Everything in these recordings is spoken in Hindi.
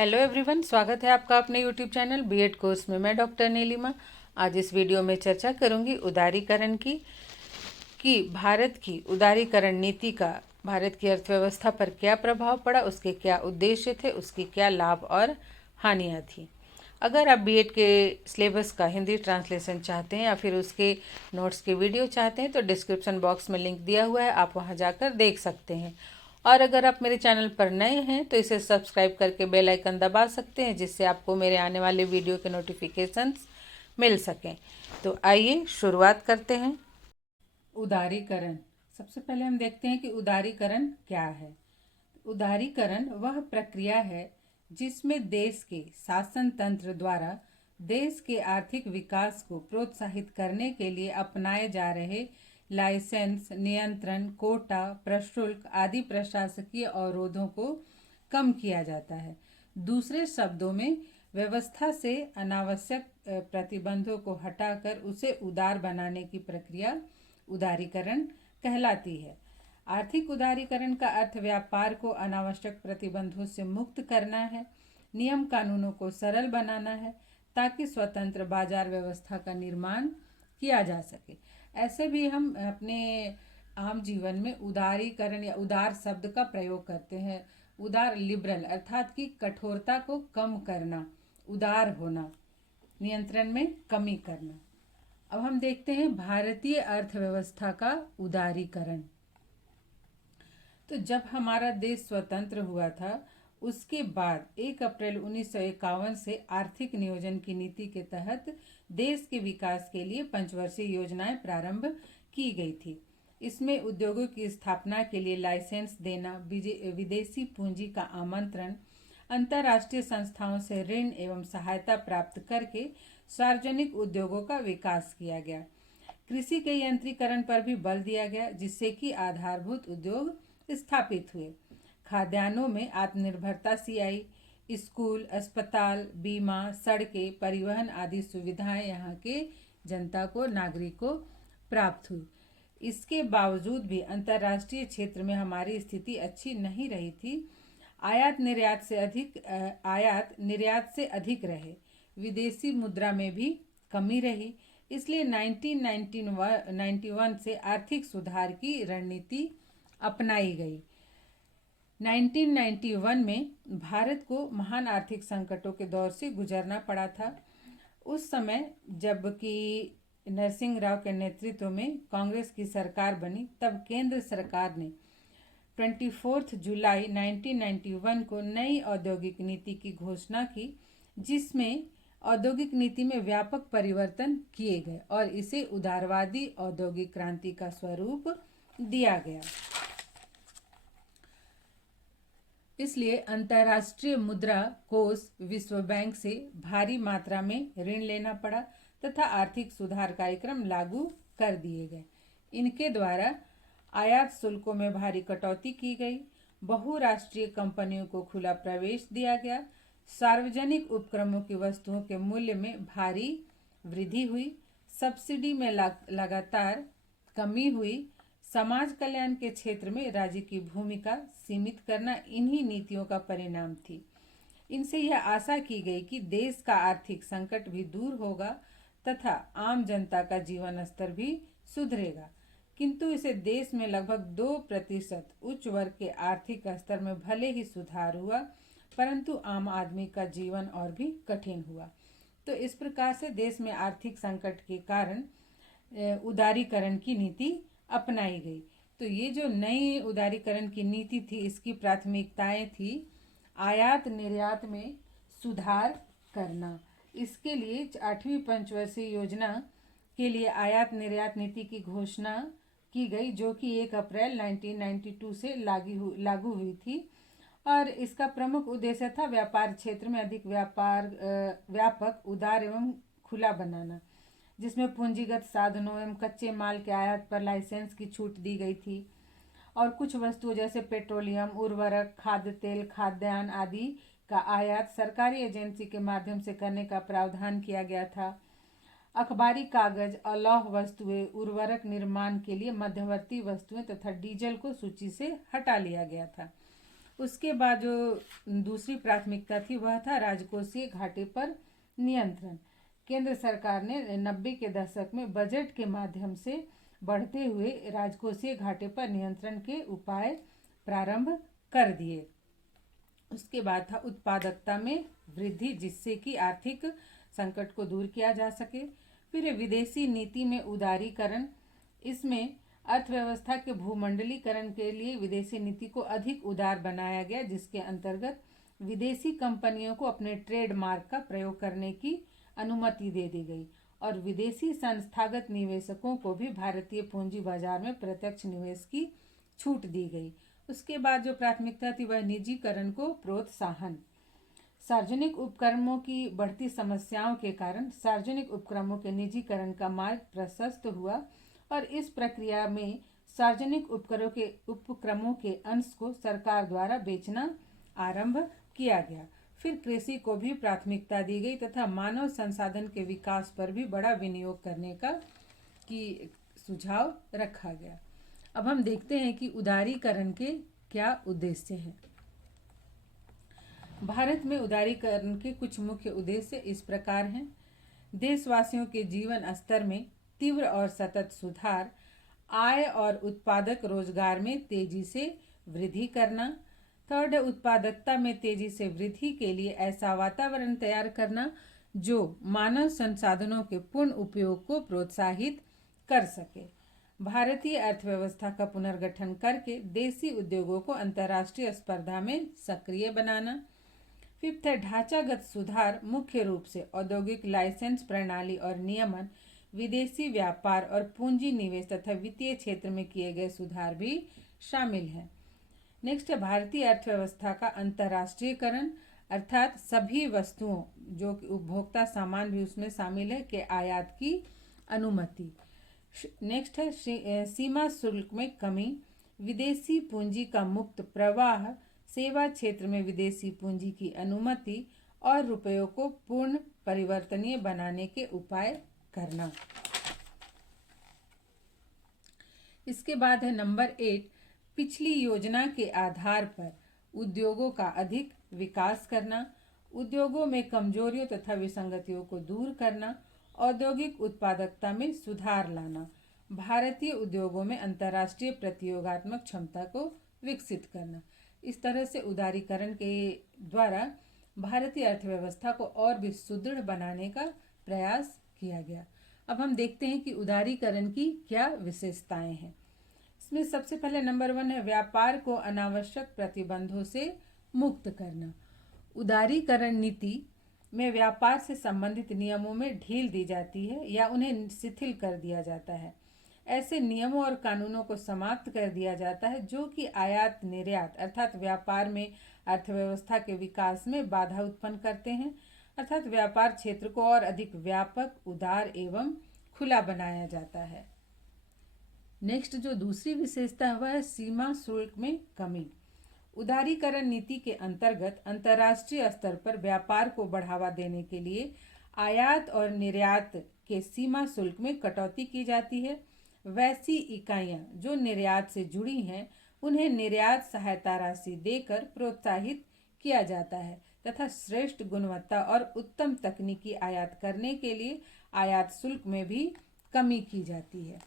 हेलो एवरीवन, स्वागत है आपका अपने यूट्यूब चैनल बीएड कोर्स में। मैं डॉक्टर नीलिमा आज इस वीडियो में चर्चा करूंगी उदारीकरण की कि भारत की उदारीकरण नीति का भारत की अर्थव्यवस्था पर क्या प्रभाव पड़ा, उसके क्या उद्देश्य थे, उसकी क्या लाभ और हानियां थी। अगर आप बीएड के सिलेबस का हिंदी ट्रांसलेशन चाहते हैं या फिर उसके नोट्स के वीडियो चाहते हैं तो डिस्क्रिप्शन बॉक्स में लिंक दिया हुआ है, आप वहां जाकर देख सकते हैं। और अगर आप मेरे चैनल पर नए हैं तो इसे सब्सक्राइब करके बेल आइकन दबा सकते हैं, जिससे आपको मेरे आने वाले वीडियो के नोटिफिकेशंस मिल सकें। तो आइए शुरुआत करते हैं। उदारीकरण। सबसे पहले हम देखते हैं कि उदारीकरण क्या है। उदारीकरण वह प्रक्रिया है जिसमें देश के शासन तंत्र द्वारा देश के आर्थिक विकास को प्रोत्साहित करने के लिए अपनाए जा रहे लाइसेंस, नियंत्रण, कोटा, प्रशुल्क आदि प्रशासकीय अवरोधों को कम किया जाता है। दूसरे शब्दों में, व्यवस्था से अनावश्यक प्रतिबंधों को हटाकर उसे उदार बनाने की प्रक्रिया उदारीकरण कहलाती है। आर्थिक उदारीकरण का अर्थ व्यापार को अनावश्यक प्रतिबंधों से मुक्त करना है, नियम कानूनों को सरल बनाना है ताकि स्वतंत्र बाजार व्यवस्था का निर्माण किया जा सके। ऐसे भी हम अपने आम जीवन में उदारीकरण या उदार शब्द का प्रयोग करते हैं। उदार लिबरल अर्थात कि कठोरता को कम करना, उदार होना, नियंत्रण में कमी करना। अब हम देखते हैं भारतीय अर्थव्यवस्था का उदारीकरण। तो जब हमारा देश स्वतंत्र हुआ था उसके बाद 1 अप्रैल 1951 से आर्थिक नियोजन की नीति के तहत देश के विकास के लिए पंचवर्षीय योजनाएं प्रारंभ की गई थी। इसमें उद्योगों की स्थापना के लिए लाइसेंस देना, विदेशी पूंजी का आमंत्रण, अंतर्राष्ट्रीय संस्थाओं से ऋण एवं सहायता प्राप्त करके सार्वजनिक उद्योगों का विकास किया गया। कृषि के यंत्रीकरण पर भी बल दिया गया, जिससे कि आधारभूत उद्योग स्थापित हुए। खाद्यान्नों में आत्मनिर्भरता सी आई। स्कूल, अस्पताल, बीमा, सड़कें, परिवहन आदि सुविधाएं यहाँ के जनता को, नागरिक को प्राप्त हुई। इसके बावजूद भी अंतर्राष्ट्रीय क्षेत्र में हमारी स्थिति अच्छी नहीं रही थी। आयात निर्यात से अधिक रहे। विदेशी मुद्रा में भी कमी रही। इसलिए 1991 से आर्थिक सुधार की रणनीति अपनाई गई। 1991 में भारत को महान आर्थिक संकटों के दौर से गुजरना पड़ा था। उस समय जबकि नरसिंह राव के नेतृत्व में कांग्रेस की सरकार बनी, तब केंद्र सरकार ने 24 जुलाई 1991 को नई औद्योगिक नीति की घोषणा की, जिसमें औद्योगिक नीति में व्यापक परिवर्तन किए गए और इसे उदारवादी औद्योगिक क्रांति का स्वरूप दिया गया। इसलिए अंतर्राष्ट्रीय मुद्रा कोष, विश्व बैंक से भारी मात्रा में ऋण लेना पड़ा तथा आर्थिक सुधार कार्यक्रम लागू कर दिए गए। इनके द्वारा आयात शुल्कों में भारी कटौती की गई, बहुराष्ट्रीय कंपनियों को खुला प्रवेश दिया गया, सार्वजनिक उपक्रमों की वस्तुओं के मूल्य में भारी वृद्धि हुई, सब्सिडी में लगातार कमी हुई। समाज कल्याण के क्षेत्र में राज्य की भूमिका सीमित करना इन्हीं नीतियों का परिणाम थी। इनसे यह आशा की गई कि देश का आर्थिक संकट भी दूर होगा तथा आम जनता का जीवन स्तर भी सुधरेगा, किंतु इसे देश में लगभग 2% उच्च वर्ग के आर्थिक स्तर में भले ही सुधार हुआ, परंतु आम आदमी का जीवन और भी कठिन हुआ। तो इस प्रकार से देश में आर्थिक संकट के कारण उदारीकरण की नीति अपनाई गई। तो ये जो नई उदारीकरण की नीति थी, इसकी प्राथमिकताएं थी आयात निर्यात में सुधार करना। इसके लिए 8वीं पंचवर्षीय योजना के लिए आयात निर्यात नीति की घोषणा की गई, जो कि 1 अप्रैल 1992 से लागू हुई थी। और इसका प्रमुख उद्देश्य था व्यापार क्षेत्र में अधिक व्यापक, उदार एवं खुला बनाना, जिसमें पूंजीगत साधनों एवं कच्चे माल के आयात पर लाइसेंस की छूट दी गई थी और कुछ वस्तुओं जैसे पेट्रोलियम, उर्वरक, खाद्य तेल, खाद्यान्न आदि का आयात सरकारी एजेंसी के माध्यम से करने का प्रावधान किया गया था। अखबारी कागज, अलौह वस्तुएं, उर्वरक निर्माण के लिए मध्यवर्ती वस्तुएं तथा डीजल को सूची से हटा लिया गया था। उसके बाद जो दूसरी प्राथमिकता थी वह था राजकोषीय घाटे पर नियंत्रण। केंद्र सरकार ने 90 के दशक में बजट के माध्यम से बढ़ते हुए राजकोषीय घाटे पर नियंत्रण के उपाय प्रारंभ कर दिए। उसके बाद था उत्पादकता में वृद्धि, जिससे कि आर्थिक संकट को दूर किया जा सके। फिर विदेशी नीति में उदारीकरण, इसमें अर्थव्यवस्था के भूमंडलीकरण के लिए विदेशी नीति को अधिक उदार बनाया गया, जिसके अंतर्गत विदेशी कंपनियों को अपने ट्रेडमार्क का प्रयोग करने की अनुमति दे दी गई और विदेशी संस्थागत निवेशकों को भी भारतीय पूंजी बाजार में प्रत्यक्ष निवेश की छूट दी गई। उसके बाद जो प्राथमिकता थी वह निजीकरण को प्रोत्साहन। सार्वजनिक उपक्रमों की बढ़ती समस्याओं के कारण सार्वजनिक उपक्रमों के निजीकरण का मार्ग प्रशस्त हुआ और इस प्रक्रिया में सार्वजनिक उपक्रमों के अंश को सरकार द्वारा बेचना आरंभ किया गया। फिर कृषि को भी प्राथमिकता दी गई तथा मानव संसाधन के विकास पर भी बड़ा विनियोग करने का सुझाव रखा गया। अब हम देखते हैं कि उदारीकरण के क्या उद्देश्य हैं। भारत में उदारीकरण के कुछ मुख्य उद्देश्य इस प्रकार हैं। देशवासियों के जीवन स्तर में तीव्र और सतत सुधार, आय और उत्पादक रोजगार में तेजी से वृद्धि करना। थर्ड, उत्पादकता में तेजी से वृद्धि के लिए ऐसा वातावरण तैयार करना जो मानव संसाधनों के पूर्ण उपयोग को प्रोत्साहित कर सके। भारतीय अर्थव्यवस्था का पुनर्गठन करके देसी उद्योगों को अंतर्राष्ट्रीय स्पर्धा में सक्रिय बनाना। फिफ्थ है ढांचागत सुधार, मुख्य रूप से औद्योगिक लाइसेंस प्रणाली और नियमन, विदेशी व्यापार और पूंजी निवेश तथा वित्तीय क्षेत्र में किए गए सुधार भी शामिल हैं। नेक्स्ट है भारतीय अर्थव्यवस्था का अंतर्राष्ट्रीयकरण, अर्थात सभी वस्तुओं जो कि उपभोक्ता सामान भी उसमें शामिल है के आयात की अनुमति। नेक्स्ट है सीमा शुल्क में कमी, विदेशी पूंजी का मुक्त प्रवाह, सेवा क्षेत्र में विदेशी पूंजी की अनुमति और रुपयों को पूर्ण परिवर्तनीय बनाने के उपाय करना। इसके बाद है नंबर 8, पिछली योजना के आधार पर उद्योगों का अधिक विकास करना, उद्योगों में कमजोरियों तथा विसंगतियों को दूर करना, औद्योगिक उत्पादकता में सुधार लाना, भारतीय उद्योगों में अंतर्राष्ट्रीय प्रतियोगात्मक क्षमता को विकसित करना। इस तरह से उदारीकरण के द्वारा भारतीय अर्थव्यवस्था को और भी सुदृढ़ बनाने का प्रयास किया गया। अब हम देखते हैं कि उदारीकरण की क्या विशेषताएं हैं। इसमें सबसे पहले नंबर 1 है व्यापार को अनावश्यक प्रतिबंधों से मुक्त करना। उदारीकरण नीति में व्यापार से संबंधित नियमों में ढील दी जाती है या उन्हें शिथिल कर दिया जाता है। ऐसे नियमों और कानूनों को समाप्त कर दिया जाता है जो कि आयात निर्यात अर्थात व्यापार में अर्थव्यवस्था के विकास में बाधा उत्पन्न करते हैं, अर्थात व्यापार क्षेत्र को और अधिक व्यापक, उदार एवं खुला बनाया जाता है। नेक्स्ट जो दूसरी विशेषता है वह है सीमा शुल्क में कमी। उदारीकरण नीति के अंतर्गत अंतर्राष्ट्रीय स्तर पर व्यापार को बढ़ावा देने के लिए आयात और निर्यात के सीमा शुल्क में कटौती की जाती है। वैसी इकाइयां जो निर्यात से जुड़ी हैं उन्हें निर्यात सहायता राशि देकर प्रोत्साहित किया जाता है तथा श्रेष्ठ गुणवत्ता और उत्तम तकनीकी आयात करने के लिए आयात शुल्क में भी कमी की जाती है।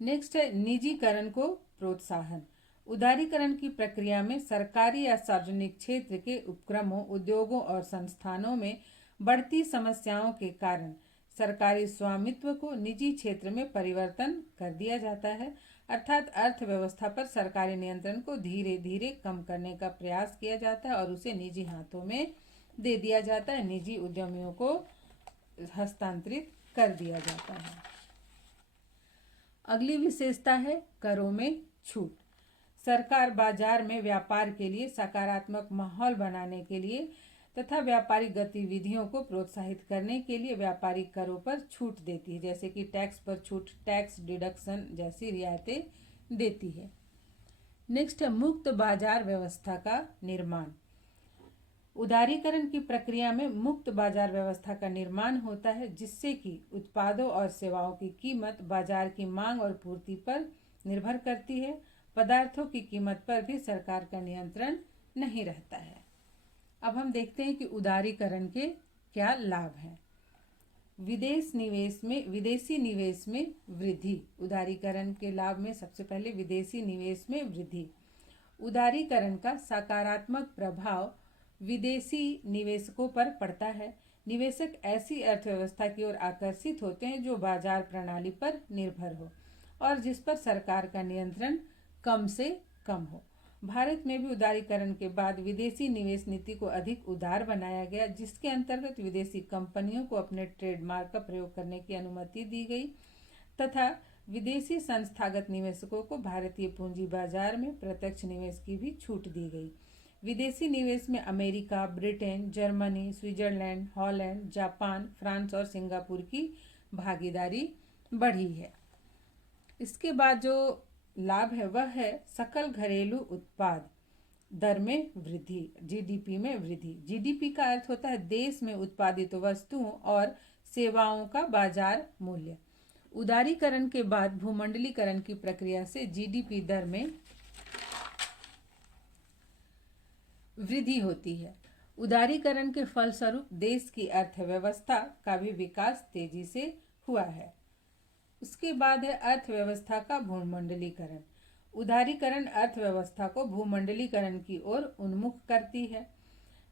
नेक्स्ट है निजीकरण को प्रोत्साहन। उदारीकरण की प्रक्रिया में सरकारी या सार्वजनिक क्षेत्र के उपक्रमों, उद्योगों और संस्थानों में बढ़ती समस्याओं के कारण सरकारी स्वामित्व को निजी क्षेत्र में परिवर्तन कर दिया जाता है, अर्थात अर्थव्यवस्था पर सरकारी नियंत्रण को धीरे धीरे कम करने का प्रयास किया जाता है और उसे निजी हाथों में दे दिया जाता है, निजी उद्यमियों को हस्तांतरित कर दिया जाता है। अगली विशेषता है करों में छूट। सरकार बाजार में व्यापार के लिए सकारात्मक माहौल बनाने के लिए तथा व्यापारिक गतिविधियों को प्रोत्साहित करने के लिए व्यापारिक करों पर छूट देती है, जैसे कि टैक्स पर छूट, टैक्स डिडक्शन जैसी रियायतें देती है। नेक्स्ट है मुक्त बाजार व्यवस्था का निर्माण। उदारीकरण की प्रक्रिया में मुक्त बाजार व्यवस्था का निर्माण होता है जिससे कि उत्पादों और सेवाओं की कीमत बाजार की मांग और पूर्ति पर निर्भर करती है। पदार्थों की कीमत पर भी सरकार का नियंत्रण नहीं रहता है। अब हम देखते हैं कि उदारीकरण के क्या लाभ हैं। विदेशी निवेश में वृद्धि। उदारीकरण के लाभ में सबसे पहले विदेशी निवेश में वृद्धि। उदारीकरण का सकारात्मक प्रभाव विदेशी निवेशकों पर पड़ता है। निवेशक ऐसी अर्थव्यवस्था की ओर आकर्षित होते हैं जो बाजार प्रणाली पर निर्भर हो और जिस पर सरकार का नियंत्रण कम से कम हो। भारत में भी उदारीकरण के बाद विदेशी निवेश नीति को अधिक उदार बनाया गया, जिसके अंतर्गत विदेशी कंपनियों को अपने ट्रेडमार्क का प्रयोग करने की अनुमति दी गई तथा विदेशी संस्थागत निवेशकों को भारतीय पूंजी बाजार में प्रत्यक्ष निवेश की भी छूट दी गई। विदेशी निवेश में America, Britain, Germany, Switzerland, Holland, Japan, France और सिंगापुर की भागीदारी बढ़ी है। इसके बाद जो लाभ है वह है सकल घरेलू उत्पाद दर में वृद्धि, जीडीपी में वृद्धि। जीडीपी का अर्थ होता है देश में उत्पादित वस्तुओं और सेवाओं का बाजार मूल्य। उदारीकरण के बाद भूमंडलीकरण की प्रक्रिया से जीडीपी दर में वृद्धि होती है। उदारीकरण के फलस्वरूप देश की अर्थव्यवस्था का भी विकास तेजी से हुआ है। उसके बाद है अर्थव्यवस्था का भूमंडलीकरण। उदारीकरण अर्थव्यवस्था को भूमंडलीकरण की ओर उन्मुख करती है,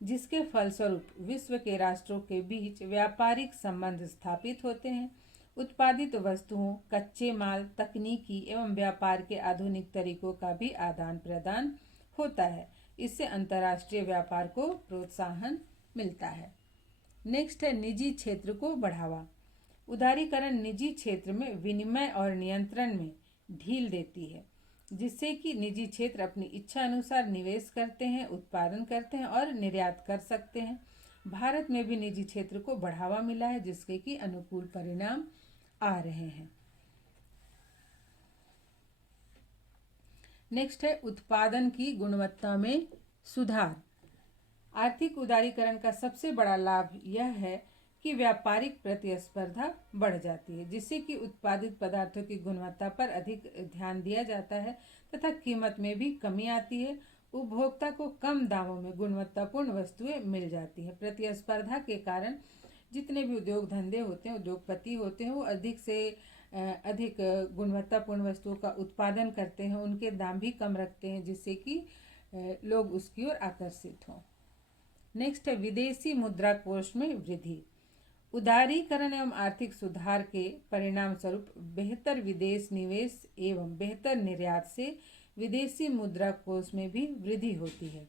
जिसके फलस्वरूप विश्व के राष्ट्रों के बीच व्यापारिक संबंध स्थापित होते हैं। उत्पादित वस्तुओं, कच्चे माल, तकनीकी एवं व्यापार के आधुनिक तरीकों का भी आदान प्रदान होता है। इससे अंतर्राष्ट्रीय व्यापार को प्रोत्साहन मिलता है। नेक्स्ट है निजी क्षेत्र को बढ़ावा। उदारीकरण निजी क्षेत्र में विनिमय और नियंत्रण में ढील देती है, जिससे कि निजी क्षेत्र अपनी इच्छा अनुसार निवेश करते हैं, उत्पादन करते हैं और निर्यात कर सकते हैं। भारत में भी निजी क्षेत्र को बढ़ावा मिला है, जिसके कि अनुकूल परिणाम आ रहे हैं। नेक्स्ट है उत्पादन की गुणवत्ता में सुधार। आर्थिक उदारीकरण का सबसे बड़ा लाभ यह है कि व्यापारिक प्रतिस्पर्धा बढ़ जाती है, जिससे कि उत्पादित पदार्थों की गुणवत्ता पर अधिक ध्यान दिया जाता है तथा कीमत में भी कमी आती है। उपभोक्ता को कम दामों में गुणवत्तापूर्ण वस्तुएं मिल जाती है। प्रतिस्पर्धा के कारण जितने भी उद्योग धंधे होते हैं, उद्योगपति होते हैं, वो अधिक से अधिक गुणवत्तापूर्ण वस्तुओं का उत्पादन करते हैं, उनके दाम भी कम रखते हैं, जिससे कि लोग उसकी ओर आकर्षित हों। नेक्स्ट है विदेशी मुद्रा कोष में वृद्धि। उदारीकरण एवं आर्थिक सुधार के परिणाम स्वरूप बेहतर विदेश निवेश एवं बेहतर निर्यात से विदेशी मुद्रा कोष में भी वृद्धि होती है।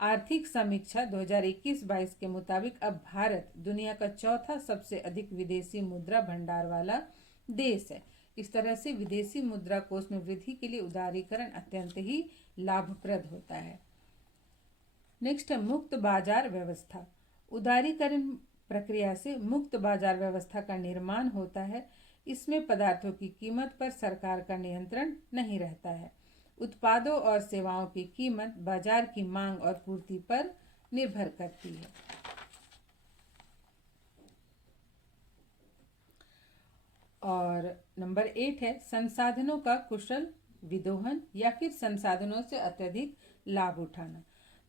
आर्थिक समीक्षा 2021-22 के मुताबिक अब भारत दुनिया का चौथा सबसे अधिक विदेशी मुद्रा भंडार वाला देश है। इस तरह से विदेशी मुद्रा कोष में वृद्धि के लिए उदारीकरण अत्यंत ही लाभप्रद होता है। नेक्स्ट है मुक्त बाजार व्यवस्था। उदारीकरण प्रक्रिया से मुक्त बाजार व्यवस्था का निर्माण होता है। इसमें पदार्थों की कीमत पर सरकार का नियंत्रण नहीं रहता है। उत्पादों और सेवाओं की कीमत बाजार की मांग और पूर्ति पर निर्भर करती है। और नंबर 8 है संसाधनों का कुशल विदोहन या फिर संसाधनों से अत्यधिक लाभ उठाना।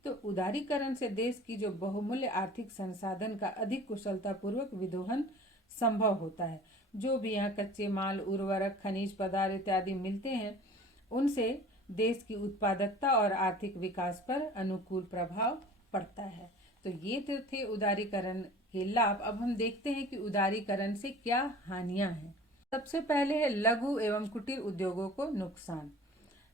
तो उदारीकरण से देश की जो बहुमूल्य आर्थिक संसाधन का अधिक कुशलता पूर्वक विदोहन संभव होता है। जो भी यहाँ कच्चे माल, उर्वरक, खनिज पदार्थ इत्यादि मिलते हैं, उनसे देश की उत्पादकता और आर्थिक विकास पर अनुकूल प्रभाव पड़ता है। तो ये तो थे उदारीकरण के लाभ। अब हम देखते हैं कि उदारीकरण से क्या हानियां हैं। सबसे पहले है लघु एवं कुटीर उद्योगों को नुकसान।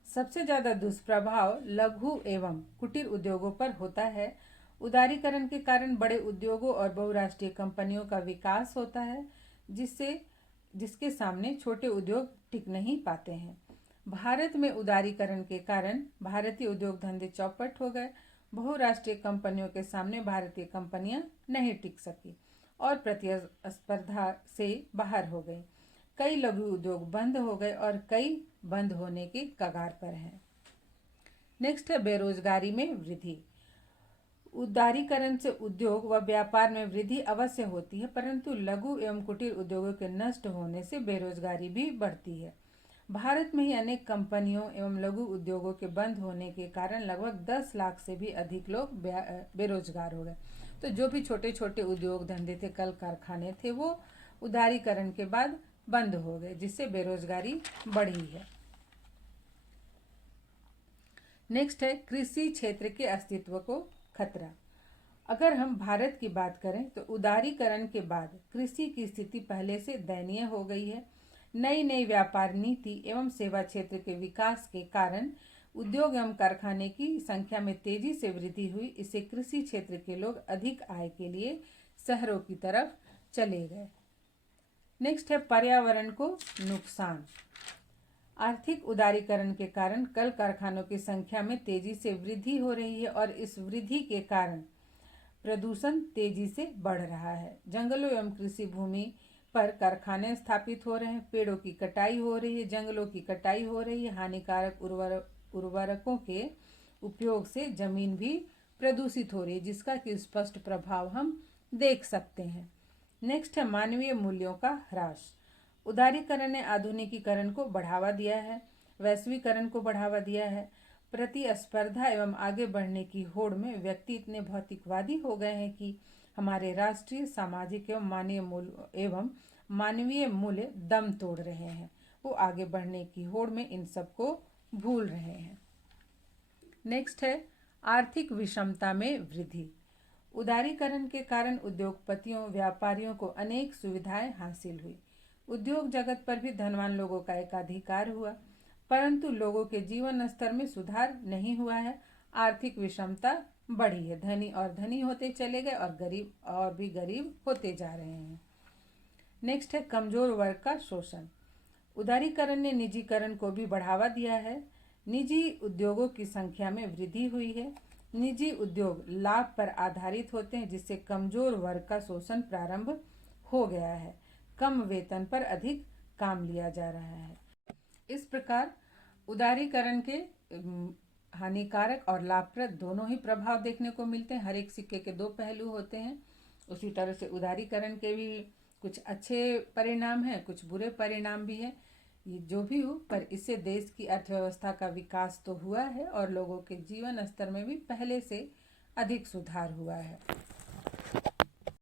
सबसे ज्यादा दुष्प्रभाव लघु एवं कुटीर उद्योगों पर होता है। उदारीकरण के कारण बड़े उद्योगों और बहुराष्ट्रीय कंपनियों का विकास होता है, जिसके सामने छोटे उद्योग टिक नहीं पाते हैं। भारत में उदारीकरण के कारण भारतीय उद्योग धंधे चौपट हो गए। बहुराष्ट्रीय कंपनियों के सामने भारतीय कंपनियां नहीं टिक सकी और प्रतिस्पर्धा से बाहर हो गई। कई लघु उद्योग बंद हो गए और कई बंद होने के कगार पर हैं। नेक्स्ट है बेरोजगारी में वृद्धि। उदारीकरण से उद्योग व व्यापार में वृद्धि अवश्य होती है, परंतु लघु एवं कुटीर उद्योगों के नष्ट होने से बेरोजगारी भी बढ़ती है। भारत में ही अनेक कंपनियों एवं लघु उद्योगों के बंद होने के कारण लगभग 10 लाख से भी अधिक लोग बेरोजगार हो गए। तो जो भी छोटे छोटे उद्योग धंधे थे, कल कारखाने थे, वो उदारीकरण के बाद बंद हो गए, जिससे बेरोजगारी बढ़ी है। नेक्स्ट है कृषि क्षेत्र के अस्तित्व को खतरा। अगर हम भारत की बात करें तो उदारीकरण के बाद कृषि की स्थिति पहले से दयनीय हो गई है। नई नई व्यापार नीति एवं सेवा क्षेत्र के विकास के कारण उद्योग एवं कारखाने की संख्या में तेजी से वृद्धि हुई। इससे कृषि क्षेत्र के लोग अधिक आय के लिए शहरों की तरफ चले गए। नेक्स्ट है पर्यावरण को नुकसान। आर्थिक उदारीकरण के कारण कल कारखानों की संख्या में तेजी से वृद्धि हो रही है और इस वृद्धि के कारण प्रदूषण तेजी से बढ़ रहा है। जंगलों एवं कृषि भूमि पर कारखाने स्थापित हो रहे हैं, पेड़ों की कटाई हो रही है, जंगलों की कटाई हो रही है, हानिकारक उर्वरकों के उपयोग से जमीन भी प्रदूषित हो रही है, जिसका कि स्पष्ट प्रभाव हम देख सकते हैं। नेक्स्ट है मानवीय मूल्यों का ह्रास। उदारीकरण ने आधुनिकीकरण को बढ़ावा दिया है, वैश्वीकरण को बढ़ावा दिया है। प्रतिस्पर्धा एवं आगे बढ़ने की होड़ में व्यक्ति इतने भौतिकवादी हो गए हैं कि हमारे राष्ट्रीय, सामाजिक एवं मानवीय मूल्य दम तोड़ रहे हैं। वो आगे बढ़ने की होड़ में इन सबको भूल रहे हैं। नेक्स्ट है आर्थिक विषमता में वृद्धि। उदारीकरण के कारण उद्योगपतियों, व्यापारियों को अनेक सुविधाएं हासिल हुई। उद्योग जगत पर भी धनवान लोगों का एकाधिकार हुआ, परंतु लोगों के जीवन स्तर में सुधार नहीं हुआ है। आर्थिक विषमता बढ़ी है, धनी और धनी होते चले गए और गरीब और भी गरीब होते जा रहे हैं। नेक्स्ट है कमजोर वर्ग का शोषण। उदारीकरण ने निजीकरण को भी बढ़ावा दिया है। निजी उद्योगों की संख्या में वृद्धि हुई है। निजी उद्योग लाभ पर आधारित होते हैं, जिससे कमजोर वर्ग का शोषण प्रारंभ हो गया है। कम वेतन पर अधिक काम लिया जा रहा है। इस प्रकार उदारीकरण के हानिकारक और लाभप्रद दोनों ही प्रभाव देखने को मिलते हैं। हर एक सिक्के के दो पहलू होते हैं। उसी तरह से उदारीकरण के भी कुछ अच्छे परिणाम हैं, कुछ बुरे परिणाम भी हैं। ये जो भी हो, पर इससे देश की अर्थव्यवस्था का विकास तो हुआ है और लोगों के जीवन स्तर में भी पहले से अधिक सुधार हुआ है।